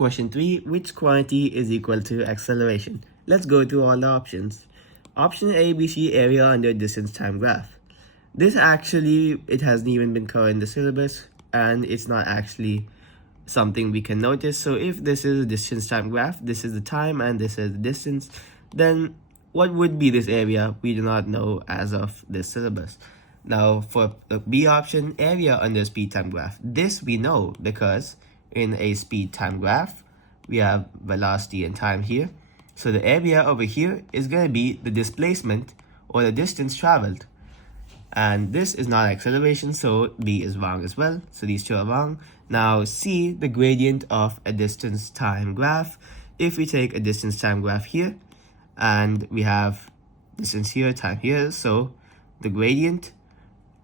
Question 3. Which quantity is equal to acceleration? Let's go through all the options. Option A, we see area under distance time graph. This actually, it hasn't even been covered in the syllabus, and it's not actually something we can notice. So if this is a distance time graph, this is the time and this is the distance, then what would be this area? We do not know as of this syllabus. Now for the B option, area under speed time graph, this we know because in a speed time graph we have velocity and time here, so the area over here is going to be the displacement or the distance traveled, and this is not acceleration, so B is wrong as well. So these two are wrong. Now C, the gradient of a distance time graph. If we take a distance time graph here and we have distance here, time here, so the gradient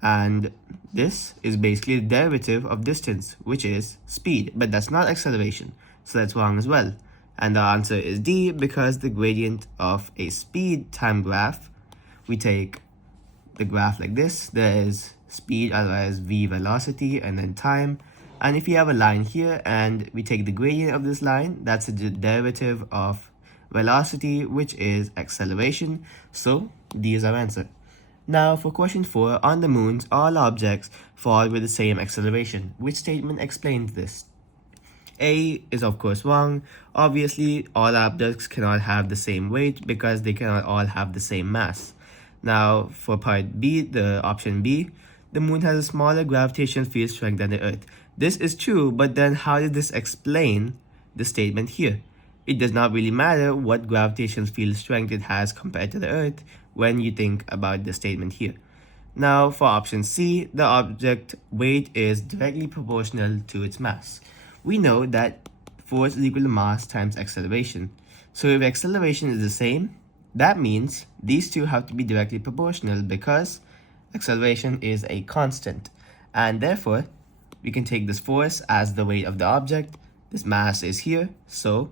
and this is basically the derivative of distance, which is speed, but that's not acceleration, so that's wrong as well. And the answer is D, because the gradient of a speed time graph, we take the graph like this. There is speed, otherwise v velocity, and then time. And if you have a line here and we take the gradient of this line, that's the derivative of velocity, which is acceleration. So D is our answer. Now for question 4, on the moons, all objects fall with the same acceleration. Which statement explains this? A is of course wrong. Obviously, all objects cannot have the same weight because they cannot all have the same mass. Now for part B, the option B, the moon has a smaller gravitational field strength than the Earth. This is true, but then how does this explain the statement here? It does not really matter what gravitational field strength it has compared to the Earth when you think about the statement here. Now for option C, the object weight is directly proportional to its mass. We know that force is equal to mass times acceleration. So if acceleration is the same, that means these two have to be directly proportional because acceleration is a constant. And therefore, we can take this force as the weight of the object. This mass is here, so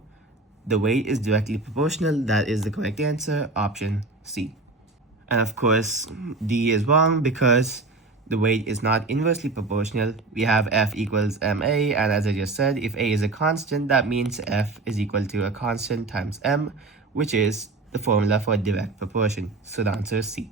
the weight is directly proportional. That is the correct answer, option C. And of course, D is wrong because the weight is not inversely proportional. We have F equals ma, and as I just said, if A is a constant, that means F is equal to a constant times m, which is the formula for direct proportion. So the answer is C.